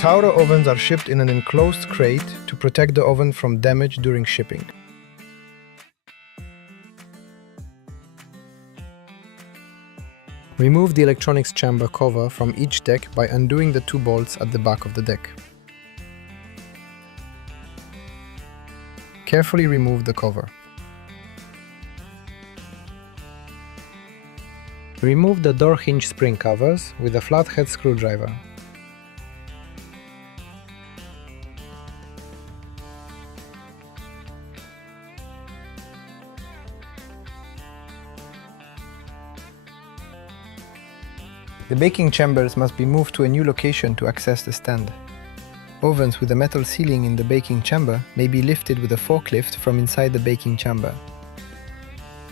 Tauro ovens are shipped in an enclosed crate to protect the oven from damage during shipping. Remove the electronics chamber cover from each deck by undoing the 2 bolts at the back of the deck. Carefully remove the cover. Remove the door hinge spring covers with a flathead screwdriver. The baking chambers must be moved to a new location to access the stand. Ovens with a metal ceiling in the baking chamber may be lifted with a forklift from inside the baking chamber.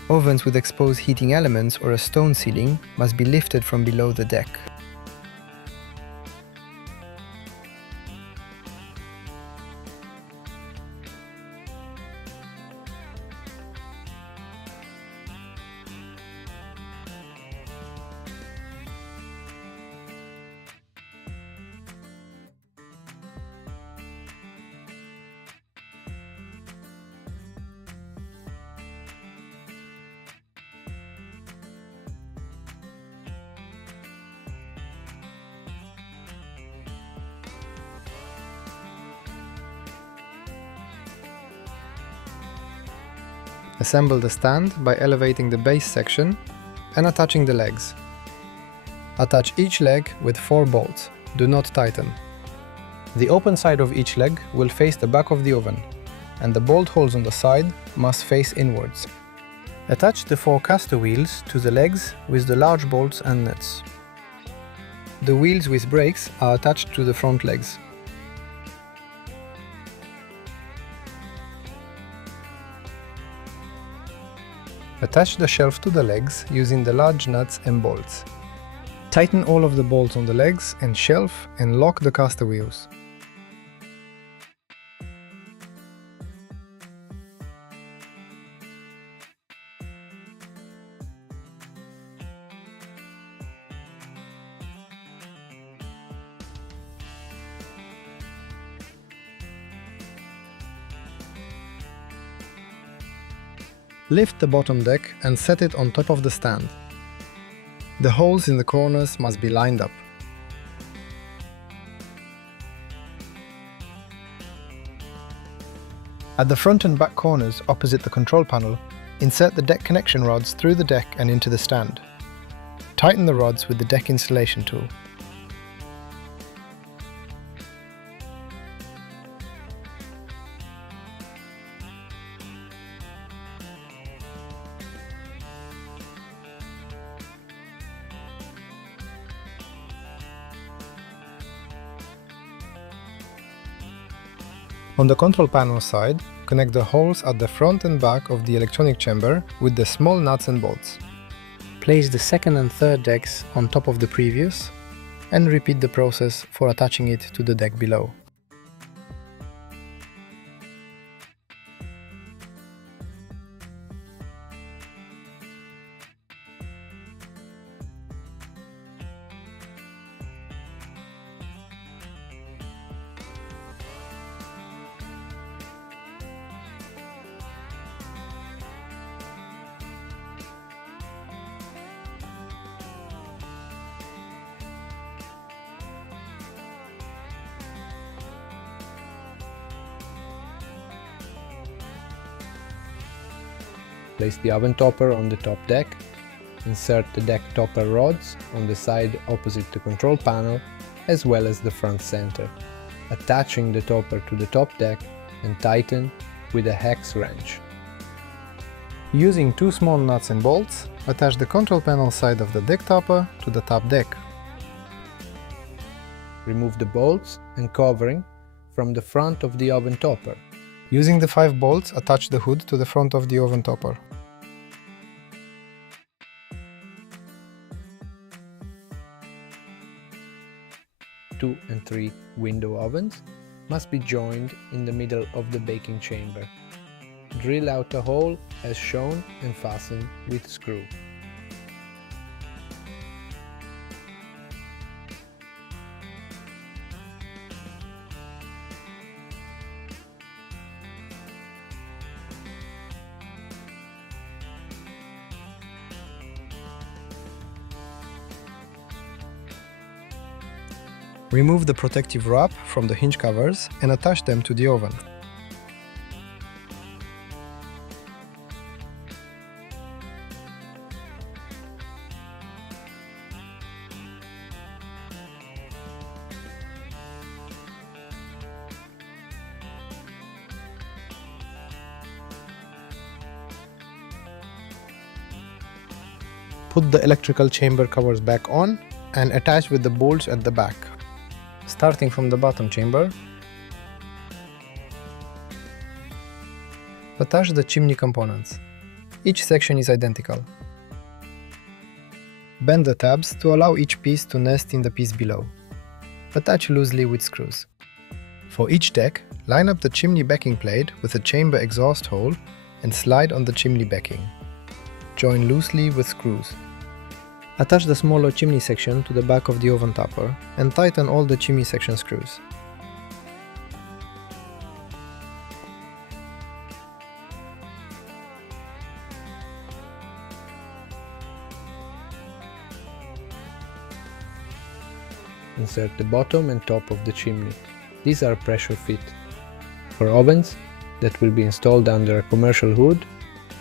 Ovens with exposed heating elements or a stone ceiling must be lifted from below the deck. Assemble the stand by elevating the base section and attaching the legs. Attach each leg with 4 bolts. Do not tighten. The open side of each leg will face the back of the oven, and the bolt holes on the side must face inwards. Attach the 4 caster wheels to the legs with the large bolts and nuts. The wheels with brakes are attached to the front legs. Attach the shelf to the legs using the large nuts and bolts. Tighten all of the bolts on the legs and shelf and lock the caster wheels. Lift the bottom deck and set it on top of the stand. The holes in the corners must be lined up. At the front and back corners opposite the control panel, insert the deck connection rods through the deck and into the stand. Tighten the rods with the deck installation tool. On the control panel side, connect the holes at the front and back of the electronic chamber with the small nuts and bolts. Place the second and third decks on top of the previous, and repeat the process for attaching it to the deck below. Place the oven topper on the top deck. Insert the deck topper rods on the side opposite the control panel, as well as the front center, attaching the topper to the top deck and tighten with a hex wrench. Using 2 small nuts and bolts, attach the control panel side of the deck topper to the top deck. Remove the bolts and covering from the front of the oven topper. Using the 5 bolts, attach the hood to the front of the oven topper. Two and 3 window ovens must be joined in the middle of the baking chamber. Drill out a hole as shown and fasten with screw. Remove the protective wrap from the hinge covers and attach them to the oven. Put the electrical chamber covers back on and attach with the bolts at the back. Starting from the bottom chamber, attach the chimney components. Each section is identical. Bend the tabs to allow each piece to nest in the piece below. Attach loosely with screws. For each deck, line up the chimney backing plate with the chamber exhaust hole and slide on the chimney backing. Join loosely with screws. Attach the smaller chimney section to the back of the oven topper and tighten all the chimney section screws. Insert the bottom and top of the chimney. These are pressure fit. For ovens that will be installed under a commercial hood,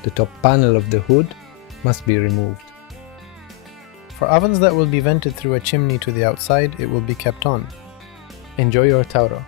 the top panel of the hood must be removed. For ovens that will be vented through a chimney to the outside, it will be kept on. Enjoy your Tauro!